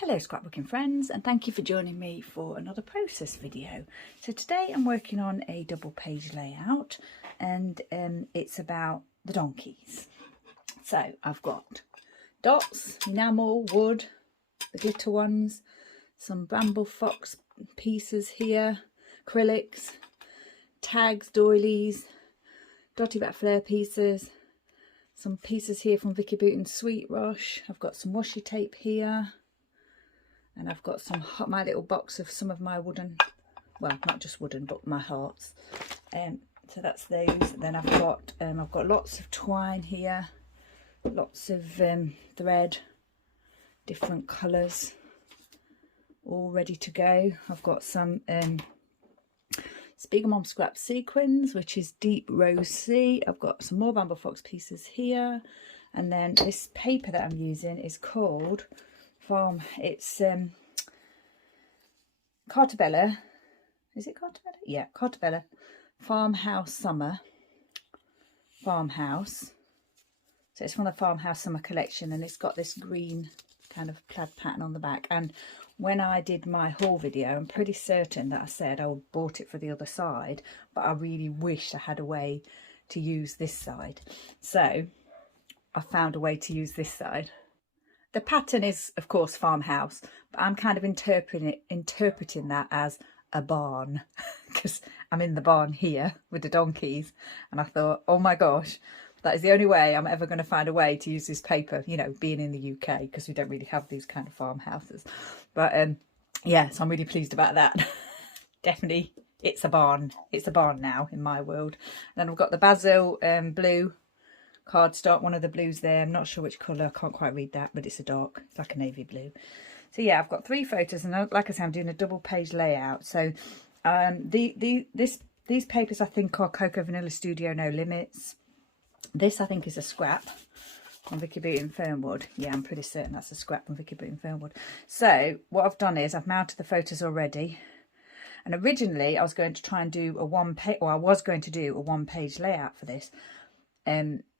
Hello scrapbooking friends, and thank you for joining me for another process video. So today I'm working on a double page layout, and it's about the donkeys. So I've got dots, enamel, wood, the glitter ones, some bramble fox pieces here, acrylics, tags, doilies, dotty back flare pieces, some pieces here from Vicky Booton's Sweet Rush. I've got some washi tape here. And I've got my little box of some of my wooden, well, not just wooden, but my hearts. So that's those. Then I've got lots of twine here, lots of thread, different colours, all ready to go. I've got some Spiegel Mom Scrap sequins, which is deep rose sea. I've got some more bamboo fox pieces here, and then this paper that I'm using is called it's Cartabella. Is it Cartabella? Yeah, Cartabella Farmhouse Summer Farmhouse. So it's from the Farmhouse Summer collection, and it's got this green kind of plaid pattern on the back. And when I did my haul video, I'm pretty certain that I said I bought it for the other side, but I really wish I had a way to use this side. So I found a way to use this side. The pattern is, of course, farmhouse, but I'm kind of interpreting that as a barn, because I'm in the barn here with the donkeys, and I thought, oh my gosh, that is the only way I'm ever going to find a way to use this paper, you know, being in the UK, because we don't really have these kind of farmhouses. But yeah, so I'm really pleased about that. Definitely, it's a barn. It's a barn now in my world. And then I've got the basil blue cardstock, one of the blues there. I'm not sure which colour, I can't quite read that, but it's it's like a navy blue. So yeah, I've got 3 photos, and like I said, I'm doing a double page layout. So these papers I think are Cocoa Vanilla Studio No Limits. This I think is a scrap from Vicky Booton Fernwood. Yeah, I'm pretty certain that's a scrap from Vicky Booton Fernwood. So what I've done is I've mounted the photos already, and originally I was going to try and do a one-page layout for this.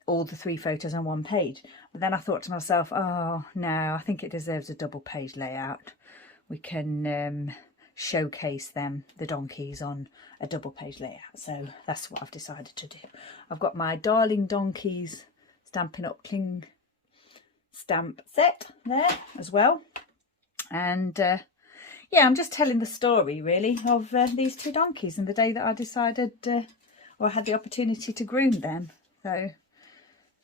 All the 3 photos on 1 page, but then I thought to myself, oh no, I think it deserves a double page layout. We can showcase the donkeys on a double page layout. So that's what I've decided to do. I've got my Darling Donkeys Stampin' Up Cling stamp set there as well, and yeah, I'm just telling the story really of these 2 donkeys and the day that I decided or had the opportunity to groom them. So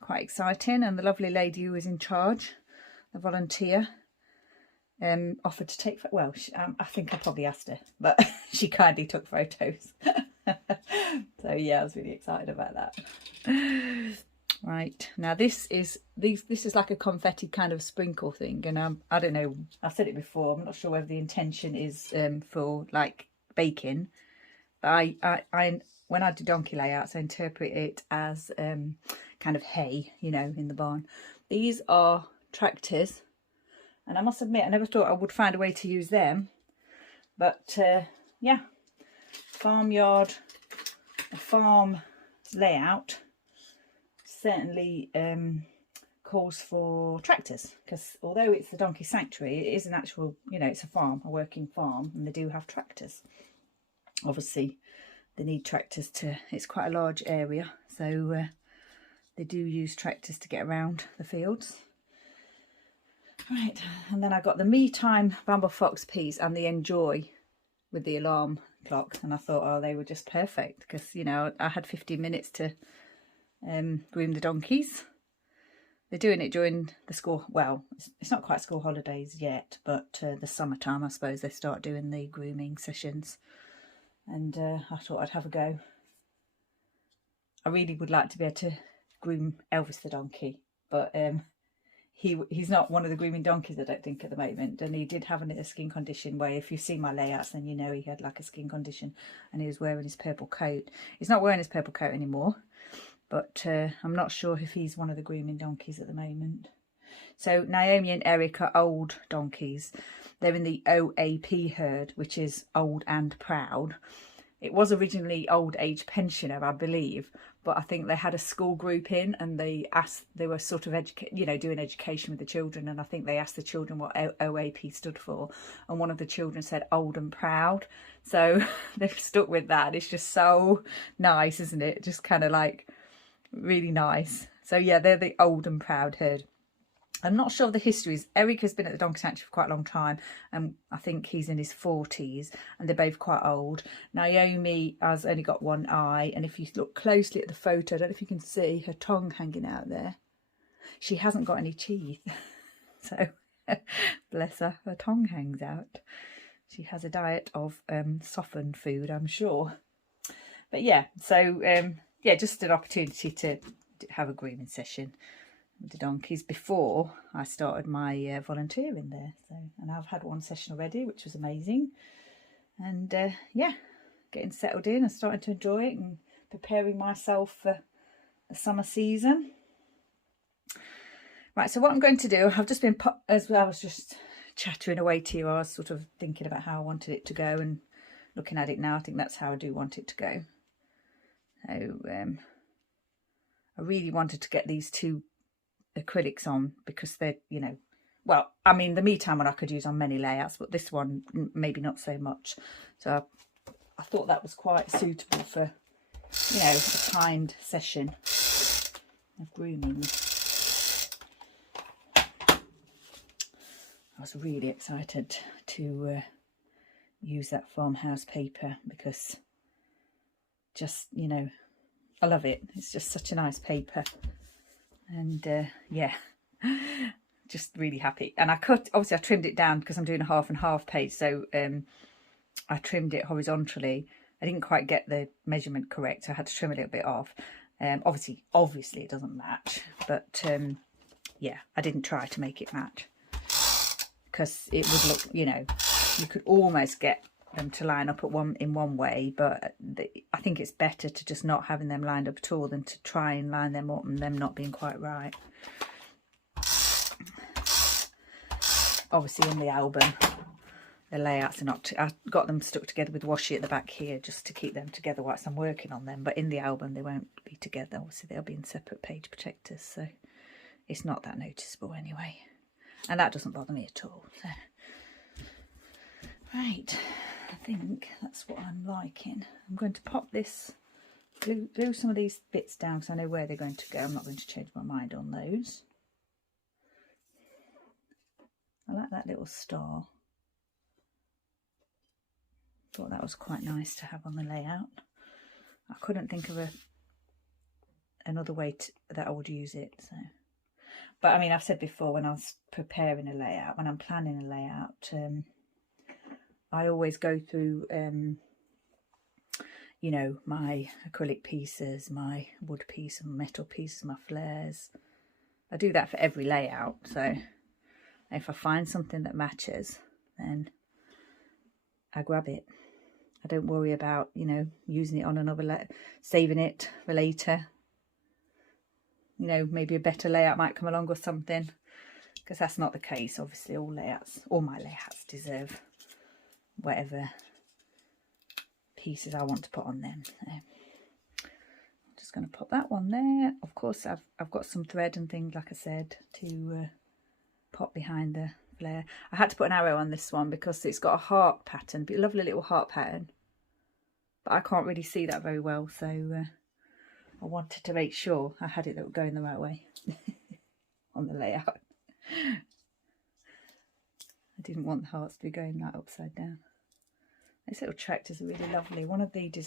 quite exciting. And the lovely lady who was in charge, the volunteer, offered to take, well, I think I probably asked her, but she kindly took photos. So yeah, I was really excited about that. Right, now this is like a confetti kind of sprinkle thing, and I don't know, I've said it before, I'm not sure whether the intention is for like baking, but I when I do donkey layouts, I interpret it as kind of hay, you know, in the barn. These are tractors, and I must admit I never thought I would find a way to use them, but yeah, farmyard, a farm layout certainly calls for tractors, because although it's the donkey sanctuary, it is an actual, you know, it's a farm, a working farm, and they do have tractors. Obviously they need tractors it's quite a large area, so they do use tractors to get around the fields. Right, and then I got the Me Time Bramble Fox piece and the Enjoy with the alarm clock, and I thought, oh, they were just perfect, because, you know, I had 15 minutes to groom the donkeys. They're doing it during the school, well, it's not quite school holidays yet, but the summertime, I suppose, they start doing the grooming sessions. And I thought I'd have a go. I really would like to be able to groom Elvis the donkey, but he's not one of the grooming donkeys, I don't think, at the moment. And he did have a skin condition where, if you see my layouts, then you know he had like a skin condition, and he was wearing his purple coat. He's not wearing his purple coat anymore, but I'm not sure if he's one of the grooming donkeys at the moment. So Naomi and Eric are old donkeys. They're in the OAP herd, which is Old and Proud. It was originally Old Age Pensioner, I believe, but I think they had a school group in, and they were sort of doing education with the children, and I think they asked the children what OAP stood for, and one of the children said old and proud. So they've stuck with that. It's just so nice, isn't it? Just kind of like really nice. So yeah, they're the old and proud herd. I'm not sure of the histories. Eric has been at the donkey sanctuary for quite a long time, and I think he's in his 40s, and they're both quite old. Naomi has only got one eye, and if you look closely at the photo, I don't know if you can see her tongue hanging out there. She hasn't got any teeth, so bless her, her tongue hangs out. She has a diet of softened food, I'm sure. But yeah, so yeah, just an opportunity to have a grooming session with the donkeys before I started my volunteering there. So, and I've had one session already, which was amazing. And yeah, getting settled in and starting to enjoy it and preparing myself for the summer season. Right, so what I'm going to do, I've just been, as I was just chattering away to you, I was sort of thinking about how I wanted it to go, and looking at it now, I think that's how I do want it to go. So I really wanted to get these two acrylics on because they're, well, I mean, the me time one I could use on many layouts, but this one maybe not so much. So I thought that was quite suitable for, a timed session of grooming. I was really excited to use that farmhouse paper because just, I love it. It's just such a nice paper. And yeah, just really happy. And obviously I trimmed it down because I'm doing a half and half page. So I trimmed it horizontally. I didn't quite get the measurement correct. So I had to trim a little bit off. Obviously it doesn't match. But yeah, I didn't try to make it match. Because it would look, you could almost get them to line up in one way, but I think it's better to just not having them lined up at all than to try and line them up and them not being quite right. Obviously in the album, the layouts are not, I got them stuck together with washi at the back here just to keep them together whilst I'm working on them, but in the album they won't be together. Obviously they'll be in separate page protectors, so it's not that noticeable anyway. And that doesn't bother me at all. So. Right, I think that's what I'm liking. I'm going to pop this, glue some of these bits down because I know where they're going to go. I'm not going to change my mind on those. I like that little star. Thought that was quite nice to have on the layout. I couldn't think of another way that I would use it. So. But I mean, I've said before, when I was preparing a layout, when I'm planning a layout, I always go through, my acrylic pieces, my wood piece, my metal pieces, my flares. I do that for every layout. So if I find something that matches, then I grab it. I don't worry about, using it on another saving it for later. Maybe a better layout might come along or something, because that's not the case. Obviously all my layouts deserve whatever pieces I want to put on them. So I'm just going to pop that one there. Of course I've got some thread and things, like I said, to pop behind the flare. I had to put an arrow on this one because it's got a heart pattern, a lovely little heart pattern, but I can't really see that very well, so I wanted to make sure I had it that would go in the right way on the layout. I didn't want the hearts to be going like upside down. These little tractors are really lovely.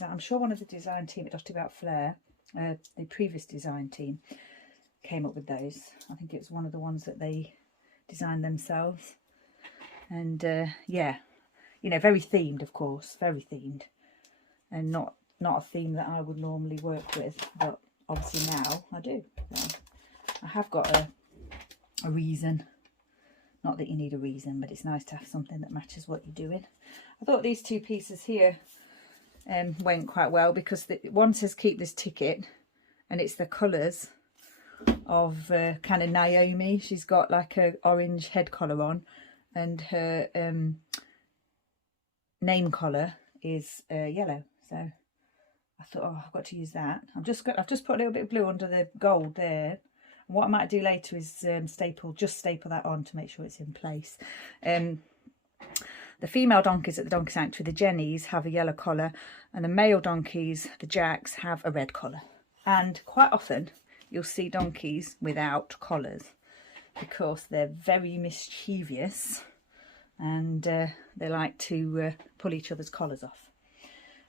I'm sure one of the design team at Dotty About Flair, the previous design team, came up with those. I think it was one of the ones that they designed themselves. And yeah, very themed, of course, very themed, and not a theme that I would normally work with, but obviously now I do. So I have got a reason. Not that you need a reason, but it's nice to have something that matches what you're doing. I thought these two pieces here went quite well because one says keep this ticket, and it's the colours of kind of Naomi. She's got like a orange head collar on, and her name collar is yellow. So I thought, oh, I've got to use that. I've just put a little bit of glue under the gold there. And what I might do later is staple that on to make sure it's in place. The female donkeys at the donkey sanctuary, the Jennies, have a yellow collar, and the male donkeys, the Jacks, have a red collar. And quite often you'll see donkeys without collars because they're very mischievous and they like to pull each other's collars off.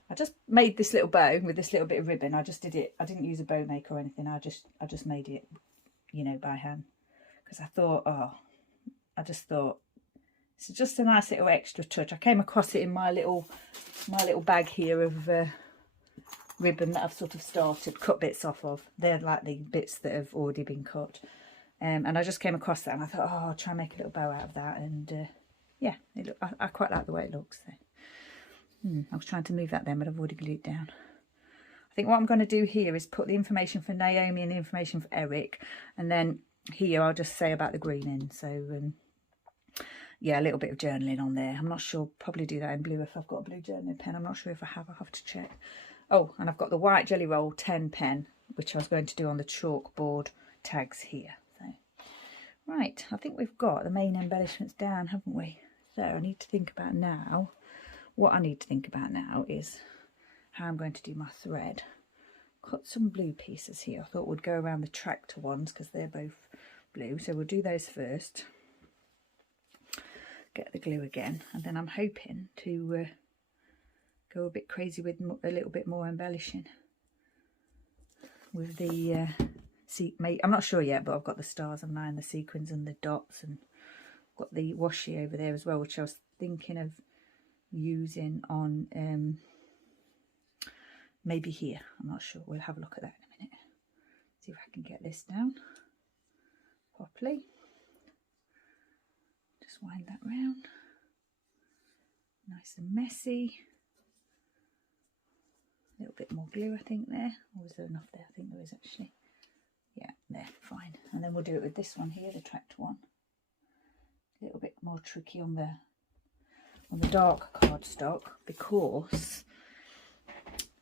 I just made this little bow with this little bit of ribbon. I just did it. I didn't use a bow maker or anything. I just made it, you know, by hand, because I thought, it's just a nice little extra touch. I came across it in my little bag here of ribbon that I've sort of cut bits off of. They're like the bits that have already been cut. And I just came across that and I thought, oh, I'll try and make a little bow out of that. And yeah, I quite like the way it looks. So. I was trying to move that then, but I've already glued it down. I think what I'm going to do here is put the information for Naomi and the information for Eric. And then here I'll just say about the greening. So yeah, a little bit of journaling on there. I'm not sure, probably do that in blue if I've got a blue journaling pen. I'm not sure if I have, I'll have to check. Oh, and I've got the Wight Jelly Roll 10 pen, which I was going to do on the chalkboard tags here. So, right, I think we've got the main embellishments down, haven't we? So I need to think about now, what I need to think about now is how I'm going to do my thread. Cut some blue pieces here. I thought we'd go around the tractor ones because they're both blue. So we'll do those first. Get the glue again, and then I'm hoping to go a bit crazy with a little bit more embellishing with the I'm not sure yet, but I've got the stars on now and the sequins and the dots, and got the washi over there as well, which I was thinking of using on maybe here. I'm not sure. We'll have a look at that in a minute. See if I can get this down properly. Just wind that round, nice and messy. A little bit more glue, I think, there. Or is there enough there? I think there is actually. Yeah, there, fine. And then we'll do it with this one here, the tractor one. A little bit more tricky on the dark cardstock because,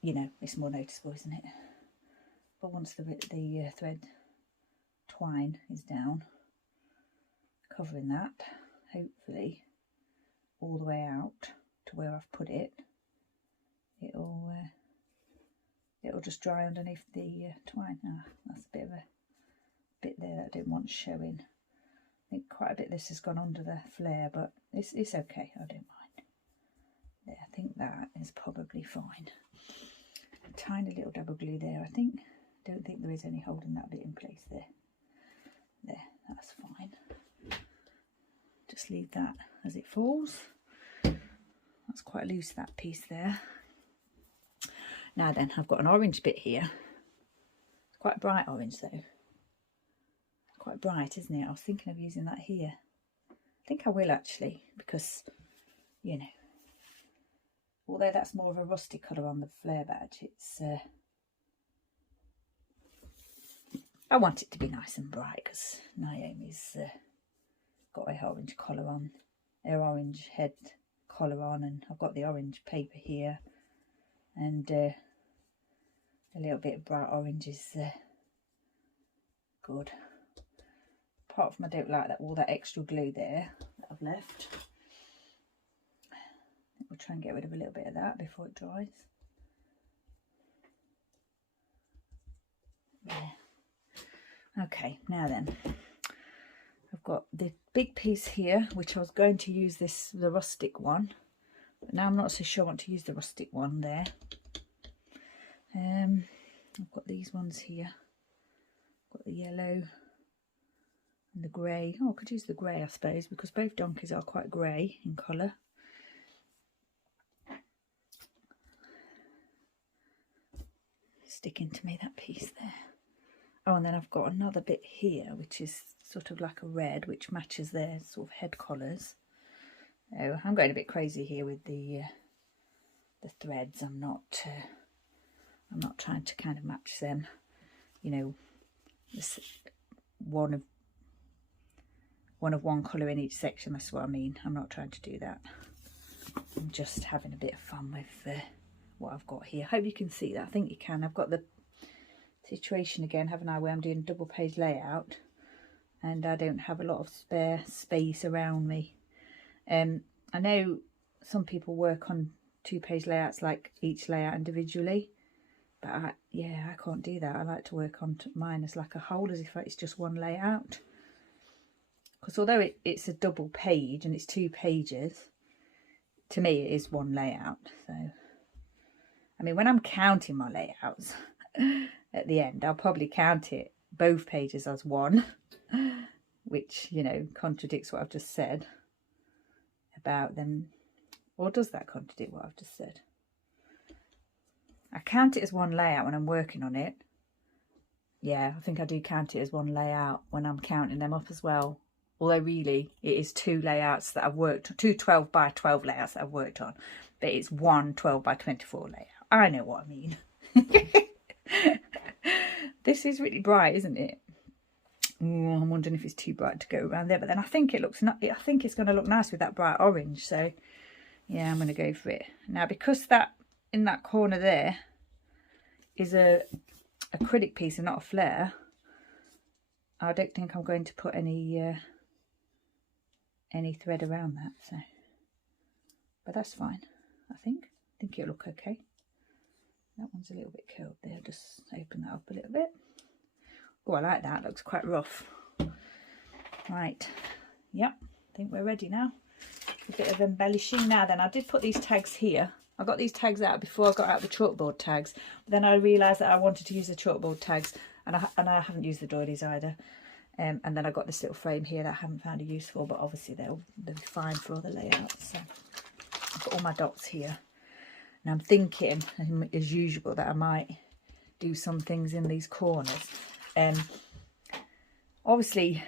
you know, it's more noticeable, isn't it? But once the thread twine is down, covering that, hopefully all the way out to where I've put it, it'll just dry underneath the twine. That's a bit of a bit there that I didn't want showing. I think quite a bit of this has gone under the flare, but it's okay, I don't mind. There, I think that is probably fine. A tiny little double glue there, I think. Don't think there is any holding that bit in place there. There, that's fine. Just leave that as it falls. That's quite loose, that piece there. Now then, I've got an orange bit here. It's quite bright orange though. Quite bright, isn't it? I was thinking of using that here. I think I will actually, because, you know, although that's more of a rusty colour on the flare badge, it's I want it to be nice and bright because Naomi's got her orange collar on, her orange head collar on, and I've got the orange paper here, and a little bit of bright orange is good. Apart from I don't like that all that extra glue there that I've left. We'll try and get rid of a little bit of that before it dries. There. Okay, now then, I've got the big piece here, which I was going to use the rustic one, but now I'm not so sure I want to use the rustic one there. I've got these ones here. I've got the yellow and the grey. Oh, I could use the grey, I suppose, because both donkeys are quite grey in colour. Sticking to me, that piece there. Oh, and then I've got another bit here, which is sort of like a red, which matches their sort of head collars. Oh, I'm going a bit crazy here with the threads. I'm not trying to kind of match them. You know, this one of one colour in each section. That's what I mean. I'm not trying to do that. I'm just having a bit of fun with what I've got here. Hope you can see that. I think you can. I've got the situation again, haven't I, where I'm doing double page layout and I don't have a lot of spare space around me. I know some people work on 2-page layouts, like each layout individually, but I can't do that. I like to work on mine as like a whole, as if it's just one layout, because although it's a double page and it's 2 pages, to me it is one layout. So I mean, when I'm counting my layouts at the end, I'll probably count it both pages as one, which, you know, contradicts what I've just said about them. Or does that contradict what I've just said? I count it as one layout when I'm working on it. Yeah, I think I do count it as one layout when I'm counting them up as well. Although really it is 2 layouts that I've worked on, 2 12 by 12 layouts that I've worked on. But it's one 12 by 24 layout. I know what I mean. This is really bright, isn't it? Ooh, I'm wondering if it's too bright to go around there. But then I think it looks not. I think it's going to look nice with that bright orange. So yeah, I'm going to go for it. Now, because that in that corner there is a acrylic piece and not a flare, I don't think I'm going to put any thread around that. So, but that's fine. I think it'll look okay. That one's a little bit curled there. Just open that up a little bit. Oh, I like that. Looks quite rough. Right. Yep. I think we're ready now. A bit of embellishing. Now then, I did put these tags here. I got these tags out before I got out the chalkboard tags. But then I realised that I wanted to use the chalkboard tags, and I haven't used the doilies either. And then I got this little frame here that I haven't found a use for, but obviously they'll be fine for all the layouts. So I've got all my dots here. And I'm thinking, as usual, that I might do some things in these corners. Obviously,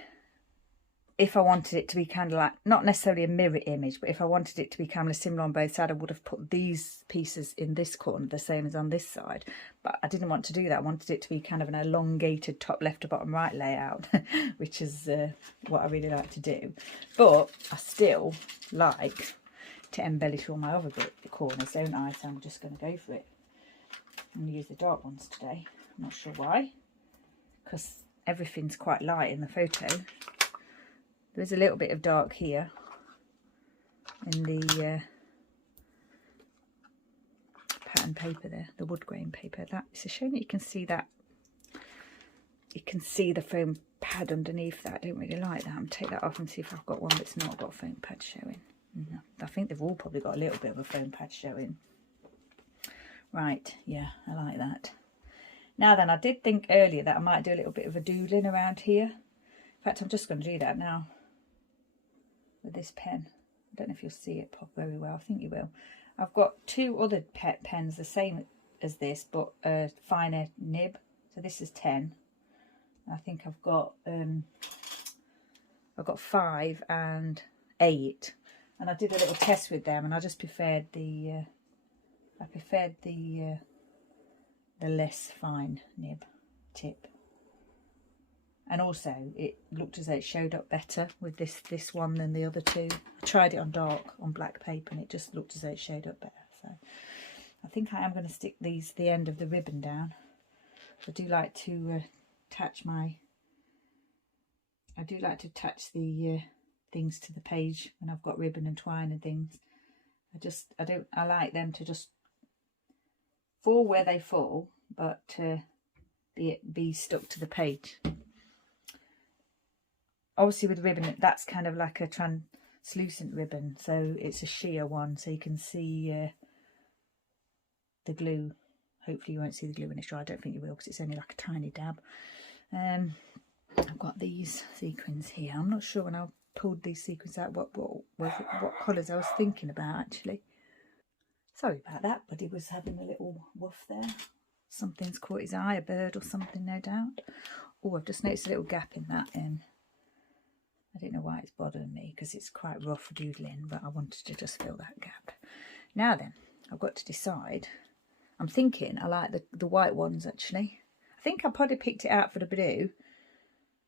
if I wanted it to be kind of like, not necessarily a mirror image, but if I wanted it to be kind of similar on both sides, I would have put these pieces in this corner, the same as on this side. But I didn't want to do that. I wanted it to be kind of an elongated top left to bottom right layout, which is what I really like to do. But I still like to embellish all my other corners, don't I? So I'm just going to go for it. I'm going to use the dark ones today. I'm not sure why, because everything's quite light in the photo. There's a little bit of dark here in the pattern paper there, the wood grain paper. That it's a shame that you can see that. You can see the foam pad underneath that. I don't really like that. I'm gonna take that off and see if I've got one that's not got a foam pad showing. No, I think they've all probably got a little bit of a foam pad showing. Right, yeah, I like that. Now then, I did think earlier that I might do a little bit of a doodling around here. In fact, I'm just going to do that now with this pen. I don't know if you'll see it pop very well. I think you will. I've got 2 other pet pens, the same as this, but a finer nib. So this is 10. I think I've got 5 and 8. And I did a little test with them, and I just preferred the less fine nib tip. And also it looked as though it showed up better with this one than the other 2. I tried it on black paper, and it just looked as though it showed up better. So I think I am going to stick the end of the ribbon down. I do like to attach the things to the page when I've got ribbon and twine and things. I like them to just fall where they fall, but be stuck to the page. Obviously with ribbon, that's kind of like a translucent ribbon, so it's a sheer one, so you can see the glue. Hopefully you won't see the glue when it's dry. I don't think you will, because it's only like a tiny dab. I've got these sequins here. I'm not sure when I pulled these sequins out what colours I was thinking about actually. Sorry about that, but he was having a little woof there. Something's caught his eye, a bird or something, no doubt. Oh, I've just noticed a little gap in that. I don't know why it's bothering me, because it's quite rough doodling, but I wanted to just fill that gap. Now then, I've got to decide. I'm thinking I like the white ones actually. I think I probably picked it out for the blue,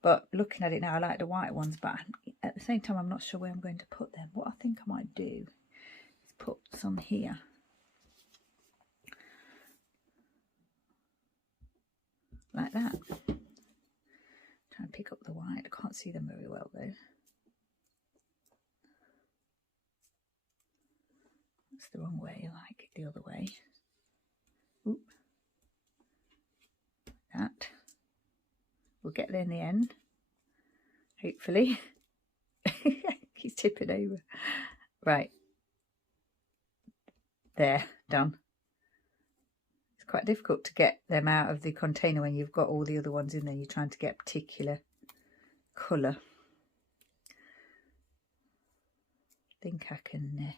but looking at it now, I like the white ones, but at the same time, I'm not sure where I'm going to put them. What I think I might do is put some here. like that. Try and pick up the white. I can't see them very well though. That's the wrong way, I like it the other way. Oop. Like that. We'll get there in the end, hopefully. He's tipping over. Right. There, done. It's quite difficult to get them out of the container when you've got all the other ones in there. You're trying to get a particular colour. I think I can...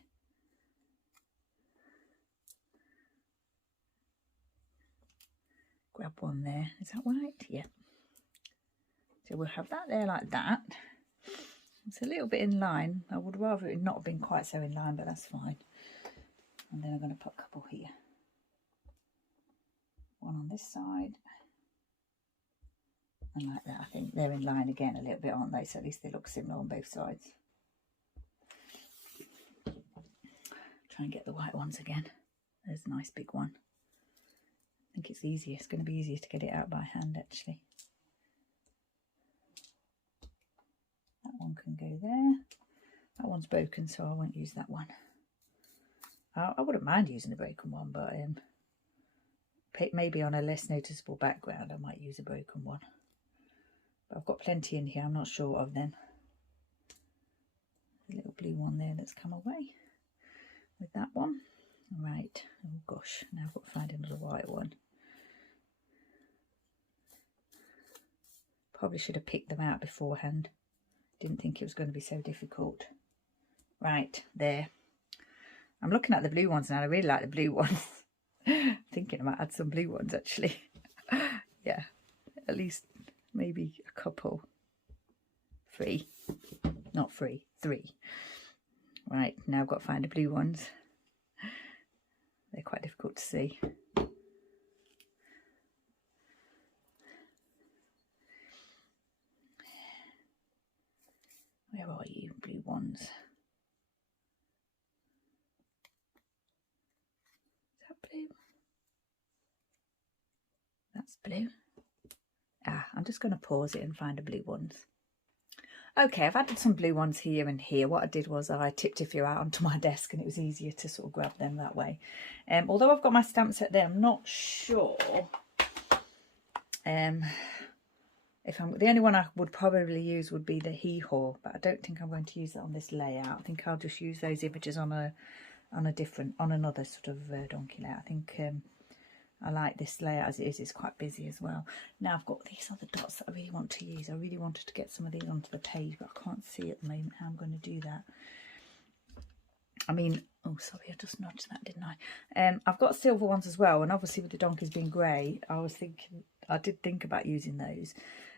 grab one there. Is that right? Yeah. So we'll have that there like that. It's a little bit in line. I would rather it not have been quite so in line, but that's fine. And then I'm going to put a couple here. One on this side. And like that. I think they're in line again a little bit, aren't they? So at least they look similar on both sides. Try and get the white ones again. There's a nice big one. I think it's easier. It's going to be easier to get it out by hand actually. That one can go there. That one's broken, so I won't use that one. I wouldn't mind using the broken one, but maybe on a less noticeable background I might use a broken one. But I've got plenty in here. I'm not sure of them. A little blue one there that's come away with that one. Right. Oh gosh, now I've got to find another white one. Probably should have picked them out beforehand. Didn't think it was going to be so difficult. Right, there. I'm looking at the blue ones now. I really like the blue ones. Thinking I might add some blue ones actually. Yeah, at least maybe a couple. 3. Not 3, 3. Right, now I've got to find the blue ones. They're quite difficult to see. Where are you, blue ones? Is that blue? That's blue. I'm just going to pause it and find the blue ones. Okay, I've added some blue ones here and here. What I did was I tipped a few out onto my desk and it was easier to sort of grab them that way. Although I've got my stamp set there, I'm not sure if the only one I would probably use would be the hee-haw, but I don't think I'm going to use that on this layout. I think I'll just use those images on another sort of donkey layout. I think I like this layout as it is. It's quite busy as well. Now I've got these other dots that I really want to use. I really wanted to get some of these onto the page, but I can't see at the moment how I'm going to do that. I mean, oh sorry, I just nudged that, didn't I? I've got silver ones as well, and obviously with the donkeys being grey, I did think about using those.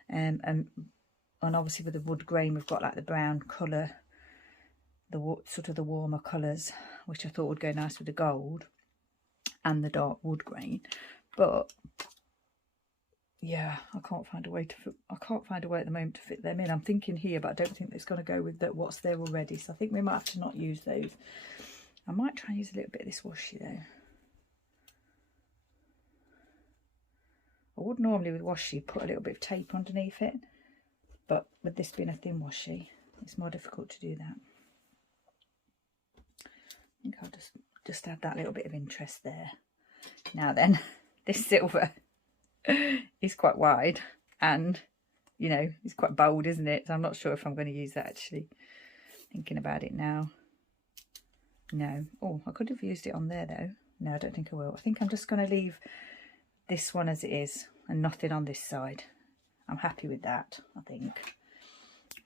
And obviously with the wood grain, we've got like the brown colour, the sort of the warmer colours, which I thought would go nice with the gold and the dark wood grain. But yeah, I can't find a way at the moment to fit them in. I'm thinking here, but I don't think it's going to go with what's there already. So I think we might have to not use those. I might try and use a little bit of this washi though. I would normally with washi put a little bit of tape underneath it, but with this being a thin washi, it's more difficult to do that. I think I'll just add that little bit of interest there. Now then, this silver is quite wide and, you know, it's quite bold, isn't it? So I'm not sure if I'm going to use that actually. Thinking about it now. No. Oh, I could have used it on there though. No, I don't think I will. I think I'm just going to leave this one as it is and nothing on this side. I'm happy with that, I think.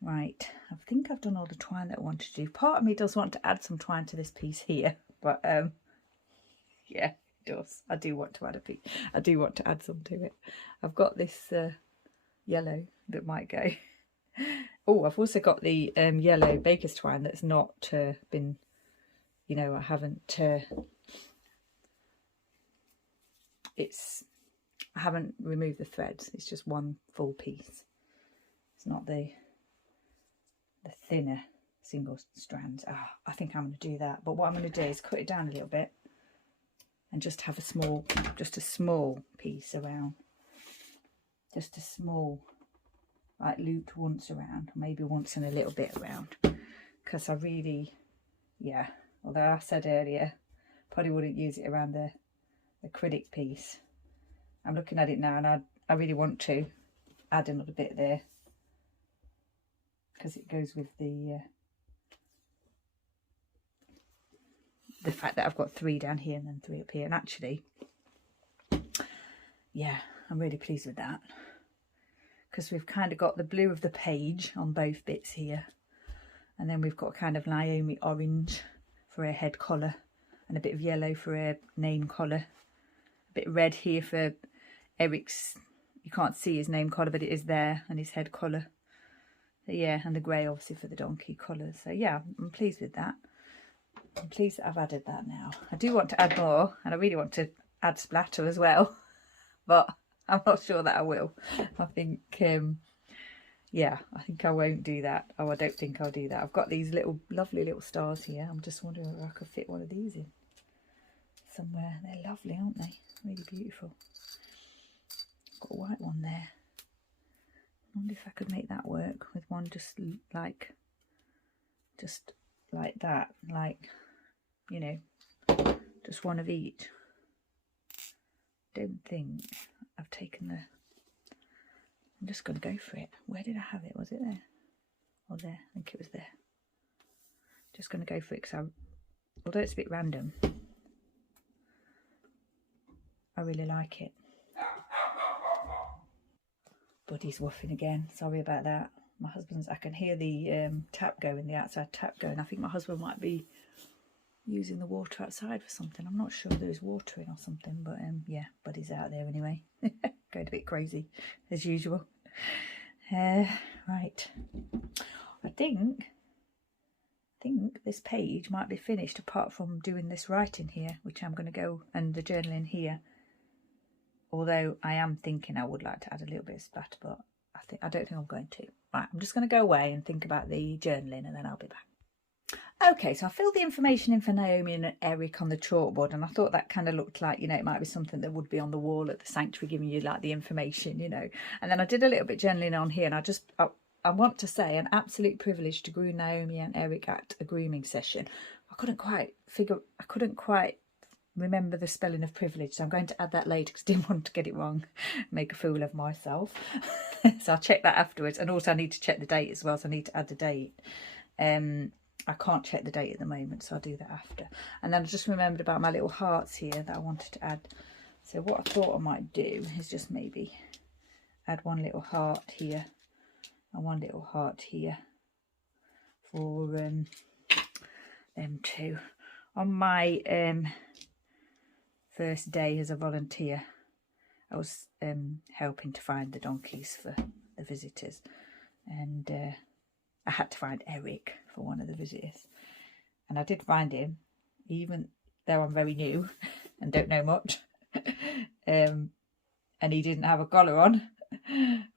Right, I think I've done all the twine that I wanted to do. Part of me does want to add some twine to this piece here, but yeah, it does. I do want to add a piece. I do want to add some to it. I've got this yellow that might go. Oh, I've also got the yellow baker's twine that's not been, you know, I haven't I haven't removed the threads. It's just one full piece. It's not the thinner single strands. I think I'm going to do that. But what I'm going to do is cut it down a little bit and just have a small piece around just a small like loop once around, maybe once and a little bit around, because I really, yeah, although I said earlier probably wouldn't use it around the acrylic piece, I'm looking at it now and I really want to add another bit there because it goes with the fact that I've got 3 down here and then 3 up here. And actually, yeah, I'm really pleased with that, because we've kind of got the blue of the page on both bits here, and then we've got kind of Naomi orange for her head collar and a bit of yellow for her name collar, a bit red here for Eric's, you can't see his name collar but it is there, and his head collar. So yeah, and the grey obviously for the donkey collar. So yeah, I'm pleased with that. I'm pleased that I've added that now. I do want to add more, and I really want to add splatter as well, but I'm not sure that I will. I think, yeah, I think I won't do that. Oh, I don't think I'll do that. I've got these little lovely little stars here. I'm just wondering whether I could fit one of these in somewhere. They're lovely, aren't they? Really beautiful. Got a white one there. I wonder if I could make that work with one just like that, like, you know, just one of each. Don't think I've taken the, I'm just going to go for it. Where did I have it? Was it there? Or there? I think it was there. Just going to go for it because although it's a bit random, I really like it. Buddy's woofing again. Sorry about that. My husband's, I can hear the tap going, the outside tap going. I think my husband might be using the water outside for something. I'm not sure there's water in or something, but yeah, Buddy's out there anyway. Going a bit crazy as usual. Right, I think this page might be finished apart from doing this writing here, which I'm going to go, and the journaling here, although I am thinking I would like to add a little bit of splatter, but I don't think I'm going to. Right, I'm just going to go away and think about the journaling and then I'll be back. Okay, so I filled the information in for Naomi and Eric on the chalkboard, and I thought that kind of looked like, you know, it might be something that would be on the wall at the sanctuary giving you like the information, you know. And then I did a little bit journaling on here, and I want to say an absolute privilege to groom Naomi and Eric at a grooming session. I couldn't quite remember the spelling of privilege, so I'm going to add that later because I didn't want to get it wrong, make a fool of myself. So I'll check that afterwards, and also I need to check the date as well, so I need to add the date. I can't check the date at the moment, so I'll do that after. And then I just remembered about my little hearts here that I wanted to add. So what I thought I might do is just maybe add one little heart here and one little heart here for them two. On my first day as a volunteer, I was helping to find the donkeys for the visitors, and I had to find Eric for one of the visitors, and I did find him, even though I'm very new and don't know much. And he didn't have a collar on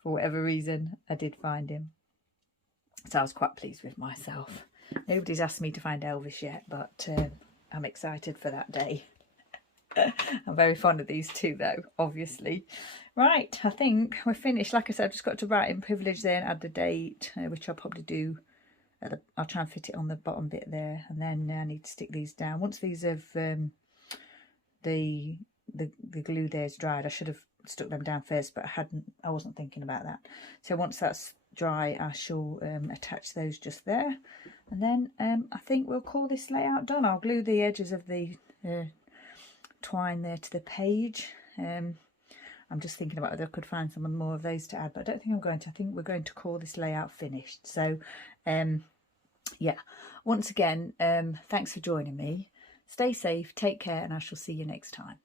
for whatever reason. I did find him, so I was quite pleased with myself. Nobody's asked me to find Elvis yet, but I'm excited for that day. I'm very fond of these two though, obviously. Right, I think we're finished. Like I said, I've just got to write in privilege there and add the date, which I'll probably do. I'll try and fit it on the bottom bit there, and then I need to stick these down. Once these have the glue there's dried, I should have stuck them down first, but I wasn't thinking about that. So once that's dry, I shall attach those just there, and then I think we'll call this layout done. I'll glue the edges of the twine there to the page. I'm just thinking about whether I could find some more of those to add, but I don't think I'm going to. I think we're going to call this layout finished. So yeah, once again, thanks for joining me. Stay safe, take care, and I shall see you next time.